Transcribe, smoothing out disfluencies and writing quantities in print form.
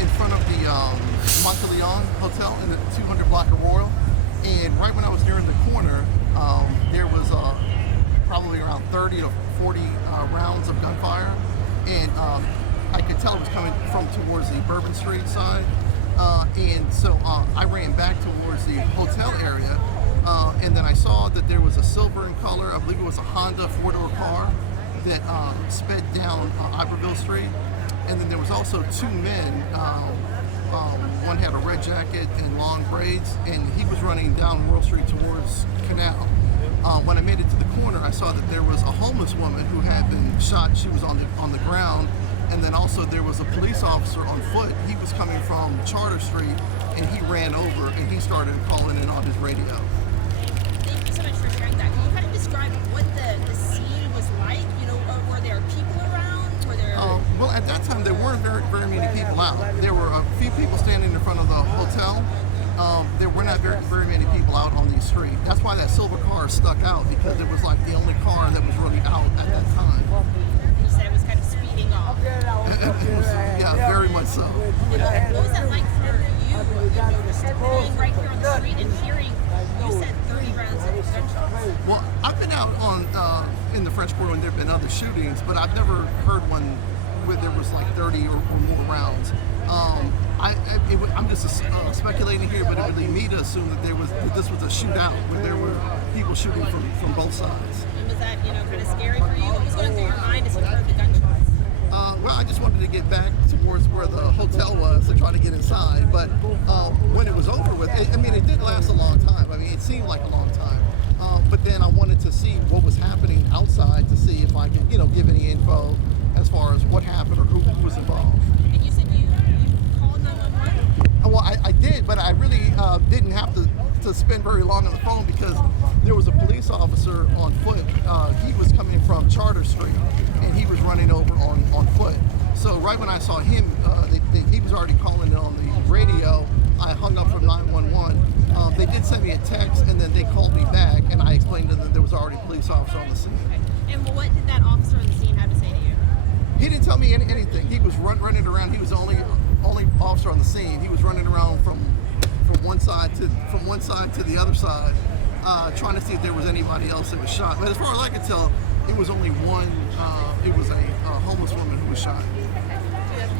in front of the Monteleone Hotel in the 200 block of Royal, and right when I was nearing the corner, there was probably around 30 to 40 rounds of gunfire, and I could tell it was coming from towards the Bourbon Street side, and so I ran back towards the hotel area, and then I saw that there was a silver in color, I believe it was a Honda four-door car that sped down Iberville Street, and then there was also two men. One had a red jacket and long braids, and he was running down World Street towards Canal. When I made it to the corner, I saw that there was a homeless woman who had been shot. She was on the ground, and then also there was a police officer on foot. He was coming from Charter Street, and he ran over and he started calling in on his radio. Thank you so much for sharing that. Can you kind of describe what the scene was like? You know, were there people around? Were there? Well, at that time there weren't very many people out. There were a few people standing in front of the hotel. There were not very many people out on the street. That's why that silver car stuck out, because it was like the only car that was really out at that time. You said it was kind of speeding off. Yeah, very much so. What was that like for you? Being right here on the street and hearing, you said 30 rounds of gunshots. Well, I've been out on in the French Quarter when there have been other shootings, but I've never heard one where there was like 30 or more rounds. I'm just speculating here, but it would lead me to assume that this was a shootout where there were people shooting from both sides. And was that, kind of scary for you? What was going through your mind as you heard the gunshots? Well, I just wanted to get back towards where the hotel was to try to get inside. But when it was over with, it did last a long time. It seemed like a long time. But then I wanted to see what was happening outside to see if I could, give any info as far as what happened or who was involved. And you said you called 911? Well, I did, but I really didn't have to spend very long on the phone because there was a police officer on foot. He was coming from Charter Street, and he was running over on foot. So right when I saw him, he was already calling it on the radio. I hung up from 911. They did send me a text, and then they called me back, and I explained to them that there was already a police officer on the scene. Okay. And what did that officer on the scene have to say to you? He didn't tell me anything. He was running around. He was the only officer on the scene. He was running around from one side to the other side, trying to see if there was anybody else that was shot. But as far as I could tell, it was only one. It was a homeless woman who was shot.